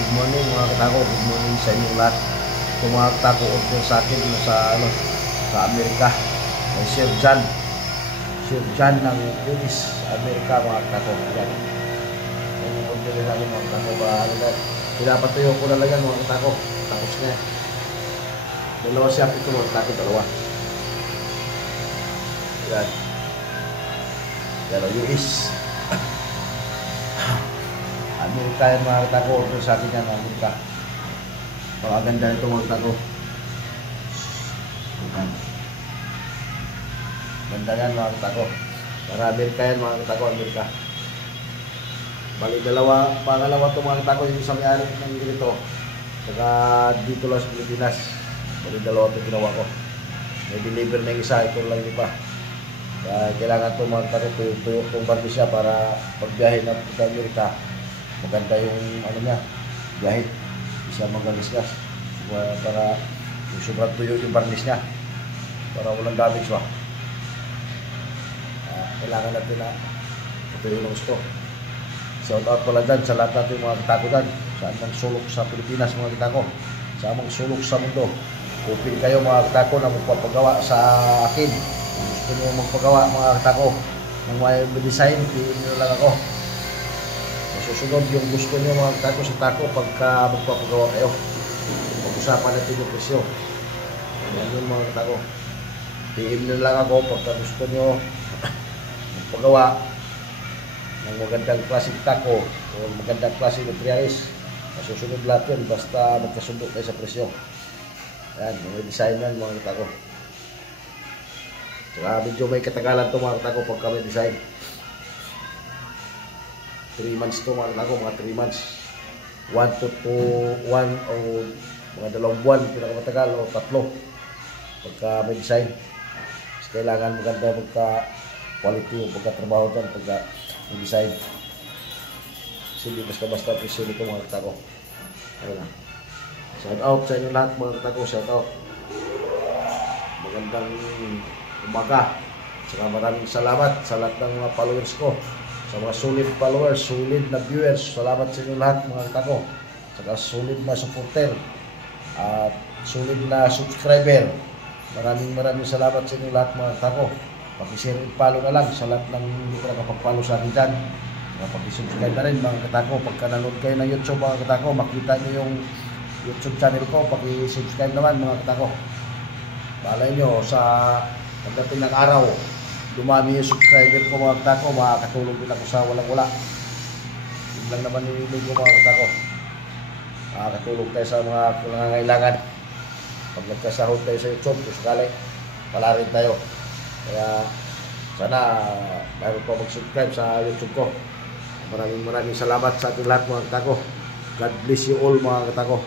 Good morning mga katako, good morning sa inyong lahat. Kung mga katako order sa akin sa Amerika, may Sir John ng US Amerika mga katako. Yan. Yung order sa akin mga katako, pinapatuyo ko na lang yan mga katako. Tapos niya, dalawa siya ito mga katako, dalawa. Yan. Pero US Amerika yan mga katako, order sa akin yan Amerika. Pagaganda ito mga katako. Ganda yan mga katako. Para Amerika yan mga katako, Amerika. Bali pangalawa ito mga katako, yung isang may-ari ng ganito. Saka dito lang sa Pilipinas. Bali dalawa ito ginawa ko. May deliver na yung isa, ito lang yung pa. Kailangan ito mga katako, tuyo itong barbi siya para pagbiyahe na sa Amerika. Maganda yung ano niya, biyahe. Isa magalis-gas para yung sobrang tuyo yung varnish niya para walang damage ba. Kailangan natin na tuyo ng gusto. Shout out pala dyan sa lahat natin mga katako dyan, saan mang sulok sa Pilipinas mga katako, saan mang sulok sa mundo. Open kayo mga katako na magpapagawa sa akin. Kung gusto nyo magpagawa mga katako ng may design, pihin nyo lang ako. Susunod yung gusto nyo mga katako sa tako pagka magpapagawa kayo. Pag-usapan natin yung presyo. Yan yung mga katako. PM nyo lang ako pagka gusto nyo magpagawa ng magandang klaseng tako o magandang klaseng materialis. Susunod lahat yun basta magkasundo kayo sa presyo. Yan, may design yan mga katako. Saka medyo may katagalan ito mga katako pagka may design. 3 months to mga katako, mga 3 months. 1 o mga 2 buwan, pinakamatagal o 3 pagka may design. Kasi kailangan maganda pagka quality o pagka trabaho dyan, pagka may design. Kasi hindi basta-basta presyo nito mga katako. Ayun na. Shout out sa inyo lahat mga katako, shout out. Magandang umaga. Saka maraming salamat sa lahat ng mga followers ko. Sa mga solid followers, solid na viewers, salamat sa inyo lahat mga katako. Saka solid na supporter at solid na subscriber. Maraming salamat sa inyo lahat mga katako. Pag-share and follow na lang sa lahat ng hindi ko nakapag-follow sa akin dyan. Pag-subscribe na rin mga katako. Pagka nanood kayo ng YouTube mga katako, makita nyo yung YouTube channel ko, pag-subscribe naman mga katako. Balay nyo sa pagdating ng araw, dumami yung subscriber ko mga katako, makakatulong din ako sa walang-wala. Yun lang naman nililog ko mga katako. Makakatulong tayo sa mga nangangailangan. Pag nagkasahod tayo sa YouTube, kung sakali, pala rin tayo. Kaya sana mayroon pa mag-subscribe sa YouTube ko. Maraming salamat sa ating lahat mga katako. God bless you all mga katako.